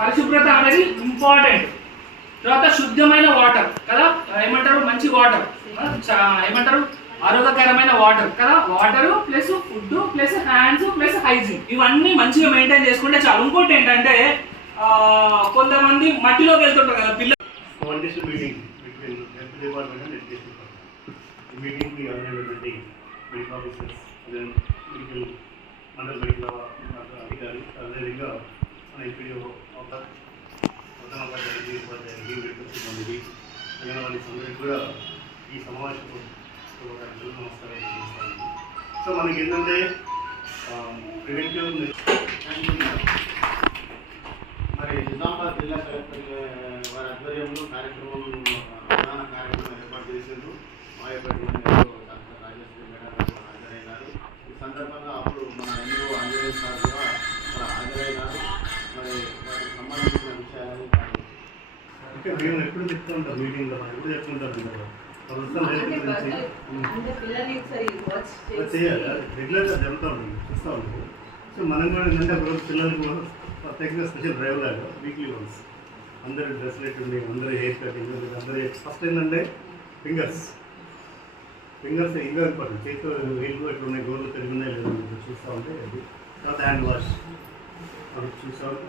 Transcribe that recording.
పరిశుభ్రత అనేది ఇంపార్టెంట్. తర్వాత శుద్ధమైన వాటర్ కదా, ఏమంటారు మంచి వాటర్, ఏమంటారు ఆరోగ్యకరమైన వాటర్ కదా, water plus food plus hands plus hygiene, ఇవన్నీ మంచిగా మెయింటైన్ చేసుకుంటే చాలు. ఇంకోటి ఏంటంటే కొంతమంది మట్టిలోకి వెళ్తుంటారు కదా పిల్లలు. మీటింగ్కి అధికారి అదేవిధంగా మన ఇప్పుడు ఉపాధ్యాయులు వాళ్ళకి కూడా ఈ సమావేశం నమస్కారం చేస్తాను. సో మనకి ఏంటంటే ప్రివెంటివ్ మరి నిజామాబాద్ జిల్లా కలెక్టర్ వారి ఆధ్వర్యంలో ప్రధాన కార్యక్రమం ఏర్పాటు చేశారు. మాయపల్లి రాజేశ్వరి మేడం హాజరైనారు. ఈ సందర్భంగా అప్పుడు మన ఎన్నో ఆంజనేయ సార్ కూడా హాజరైనారు. మరి వాటికి సంబంధించిన విషయాలు అంటే మేము ఎప్పుడు చెప్తూ ఉంటాం మీటింగ్లో, ఎప్పుడు చెప్తుంటాం కదా చేయాలి, రెగ్యులర్గా జరుగుతూ ఉంటుంది, చూస్తూ ఉంటాము. సో మనం కూడా ఏంటంటే ఒకరోజు పిల్లలకు ప్రత్యేకంగా స్పెషల్ డ్రైవ్ లాగా వీక్లీ వన్స్ అందరి డ్రెస్ లేకుండి, అందరి హెయిర్ కటింగ్, అందరి ఫస్ట్ ఏంటంటే ఫింగర్స్ ఇంకా ఇంపార్టెంట్. చేతితో వేలు ఎట్లా ఉన్నాయి, గోర్లు పెరిగి ఉన్నాయి లేదు చూస్తూ ఉంటే అది. తర్వాత హ్యాండ్ వాష్ అది చూస్తూ ఉంటే